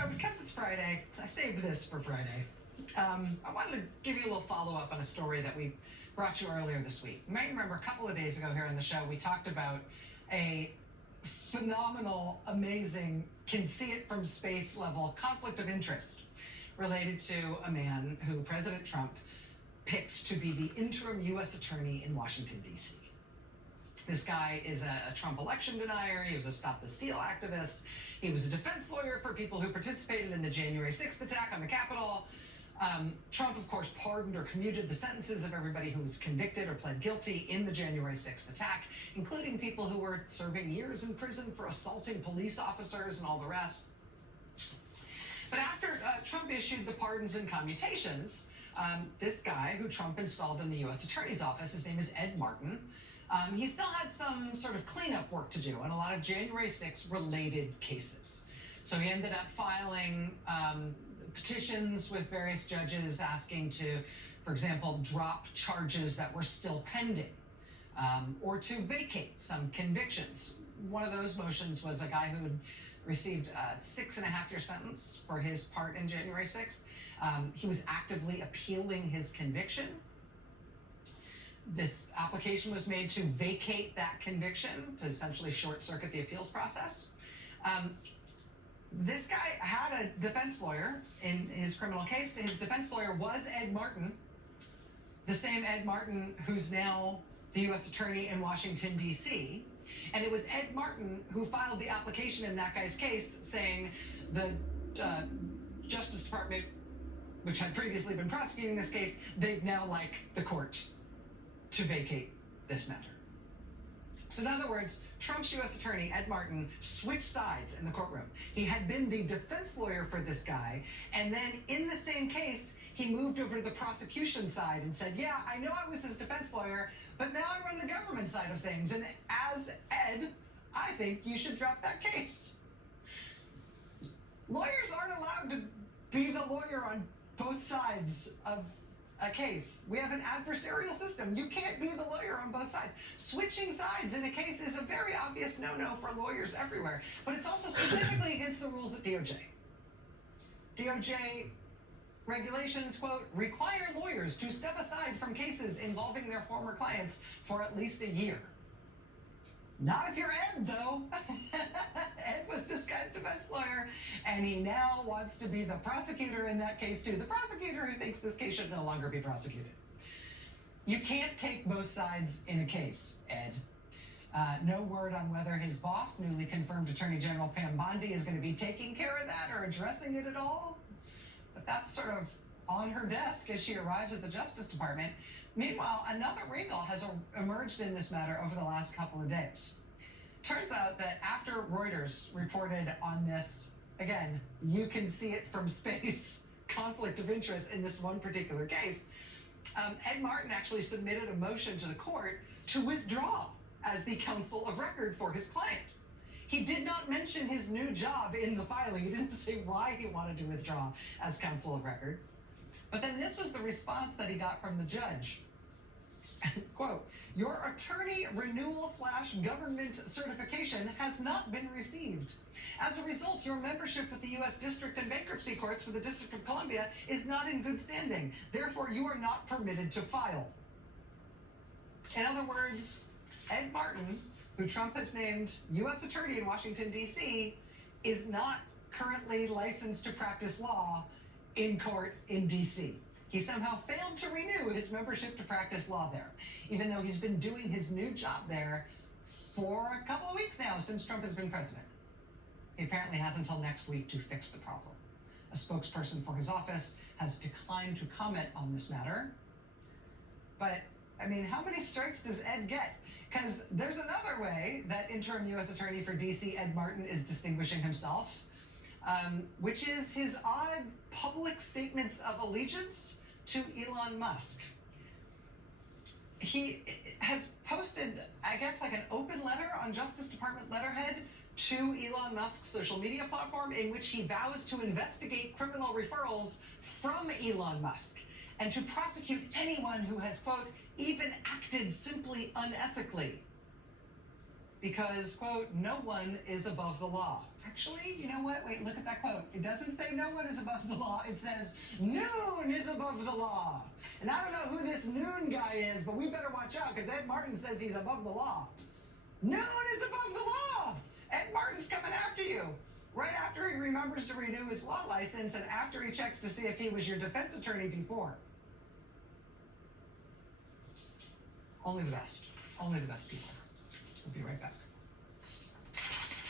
So because it's Friday, I saved this for Friday. I wanted to give you a little follow-up on a story that we brought you earlier this week. You might remember a couple of days ago here on the show, we talked about a phenomenal, amazing, can see it from space level conflict of interest related to a man who President Trump picked to be the interim U.S. attorney in Washington, D.C. This guy is a Trump election denier. He was a Stop the Steal activist. He was a defense lawyer for people who participated in the January 6th attack on the Capitol. Trump, of course, pardoned or commuted the sentences of everybody who was convicted or pled guilty in the January 6th attack, including people who were serving years in prison for assaulting police officers and all the rest. But after Trump issued the pardons and commutations, this guy who Trump installed in the U.S. Attorney's Office, his name is Ed Martin, he still had some sort of cleanup work to do on a lot of January 6th related cases. So he ended up filing petitions with various judges asking to, for example, drop charges that were still pending, or to vacate some convictions. One of those motions was a guy who had received a 6.5-year sentence for his part in January 6th. He was actively appealing his conviction. This application was made to vacate that conviction, to essentially short-circuit the appeals process. This guy had a defense lawyer in his criminal case. His defense lawyer was Ed Martin, the same Ed Martin who's now the U.S. attorney in Washington, D.C. And it was Ed Martin who filed the application in that guy's case saying the Justice Department, which had previously been prosecuting this case, they'd now like the court to vacate this matter. So in other words, Trump's U.S. attorney, Ed Martin, switched sides in the courtroom. He had been the defense lawyer for this guy, and then in the same case, he moved over to the prosecution side and said, yeah, I know I was his defense lawyer, but now I run the government side of things, and as Ed, I think you should drop that case. Lawyers aren't allowed to be the lawyer on both sides of a case. We have an adversarial system. You can't be the lawyer on both sides. Switching sides in a case is a very obvious no-no for lawyers everywhere, but it's also specifically against the rules at DOJ. DOJ regulations, quote, require lawyers to step aside from cases involving their former clients for at least a year. Not if you're Ed, though. Ed was this guy's defense lawyer, and he now wants to be the prosecutor in that case, too. The prosecutor who thinks this case should no longer be prosecuted. You can't take both sides in a case, Ed. No word on whether his boss, newly confirmed Attorney General Pam Bondi, is going to be taking care of that or addressing it at all. But that's sort of on her desk as she arrives at the Justice Department. Meanwhile, another wrinkle has emerged in this matter over the last couple of days. Turns out that after Reuters reported on this, again, you can see it from space, conflict of interest in this one particular case, Ed Martin actually submitted a motion to the court to withdraw as the counsel of record for his client. He did not mention his new job in the filing. He didn't say why he wanted to withdraw as counsel of record. But then this was the response that he got from the judge. Quote, your attorney renewal/government certification has not been received. As a result, your membership with the U.S. District and Bankruptcy Courts for the District of Columbia is not in good standing. Therefore, you are not permitted to file. In other words, Ed Martin, who Trump has named U.S. attorney in Washington, D.C., is not currently licensed to practice law in court in D.C. He somehow failed to renew his membership to practice law there, even though he's been doing his new job there for a couple of weeks now since Trump has been president. He apparently has until next week to fix the problem. A spokesperson for his office has declined to comment on this matter. But, I mean, how many strikes does Ed get? Because there's another way that interim U.S. attorney for D.C. Ed Martin is distinguishing himself, which is his odd public statements of allegiance to Elon Musk. He has posted, I guess, like an open letter on Justice Department letterhead to Elon Musk's social media platform in which he vows to investigate criminal referrals from Elon Musk and to prosecute anyone who has, quote, even acted simply unethically. because, quote, no one is above the law. Actually, you know what? Wait, look at that quote. It doesn't say no one is above the law. It says noon is above the law. And I don't know who this noon guy is, but we better watch out because Ed Martin says he's above the law. Noon is above the law. Ed Martin's coming after you. Right after he remembers to renew his law license and after he checks to see if he was your defense attorney before. Only the best. Only the best people. We'll be right back.